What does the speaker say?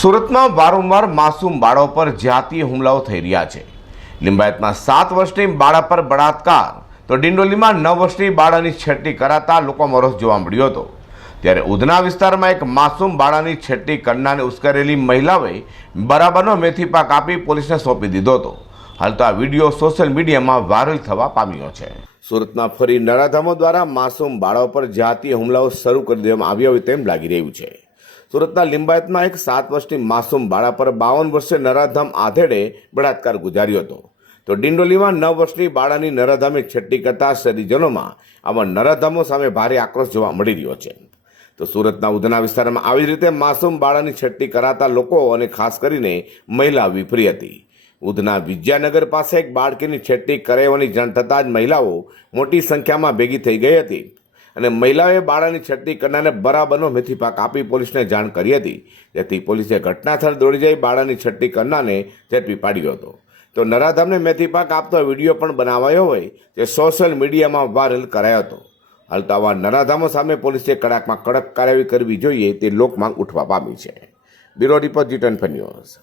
સુરતમાં વારંવાર માસૂમ બાળો પર જાતીય હુમલાઓ થઈ રહ્યા છે. લિંબાયતમાં સાત વર્ષની બાળા પર બળાત્કાર. તો ડિંડોલીમાં નવ વર્ષની બાળાની છેટ્ટી કરાતા લોકોમાં રોષ જોવા મળ્યો હતો. ત્યારે ઉધના વિસ્તારમાં એક માસૂમ બાળાની છેટ્ટી કરનારને ઉશ્કેરેલી મહિલાઓએ બરાબરનો મેથી પાક આપી પોલીસને સોંપી દીધો હતો. હાલ તો આ વીડિયો સોશિયલ મીડિયામાં વાયરલ થવા પામ્યો છે. સુરતમાં ફરી નરાધામો દ્વારા માસૂમ બાળાઓ પર જાતીય હુમલાઓ શરૂ કરી દેવામાં આવ્યા હોય તેમ લાગી રહ્યું છે. સુરતના લિંબાયતમાં એક સાત વર્ષની માસૂમ બાળા પર બાવન વર્ષે નરાધમ આધેડે બળાત્કાર ગુજાર્યો હતો. તો ડિંડોલીમાં નવ વર્ષની બાળાની નરાધામે છઠ્ઠી કરતા શહેરીજનોમાં આવા નરાધમો સામે ભારે આક્રોશ જોવા મળી રહ્યો છે. તો સુરતના ઉધના વિસ્તારમાં આવી રીતે માસૂમ બાળાની છઠ્ઠી કરાતા લોકો અને ખાસ કરીને મહિલા વિફરી હતી. ઉધના વિદ્યાનગર પાસે એક બાળકીની છઠ્ઠી કરાવવાની જાણ થતાં જ મહિલાઓ મોટી સંખ્યામાં ભેગી થઈ ગઈ હતી. અને મહિલાઓએ બાળાની છટની કરનારને બરાબરનો મેથી પાક આપી પોલીસને જાણ કરી હતી. જેથી પોલીસે ઘટનાસ્થળ દોડી જઈ બાળાની છટની કરનારને ઝડપી પાડ્યો હતો. તો નરાધામને મેથી પાક આપતો વીડિયો પણ બનાવાયો હોય તે સોશિયલ મીડિયામાં વાયરલ કરાયો હતો. હાલ તો આવા નરાધામો સામે પોલીસે કડકમાં કડક કાર્યવાહી કરવી જોઈએ તે લોકમાંગ ઉઠવા પામી છે. બ્યુરો રિપોર્ટ જીટન ફન્યુઝ ન્યૂઝ.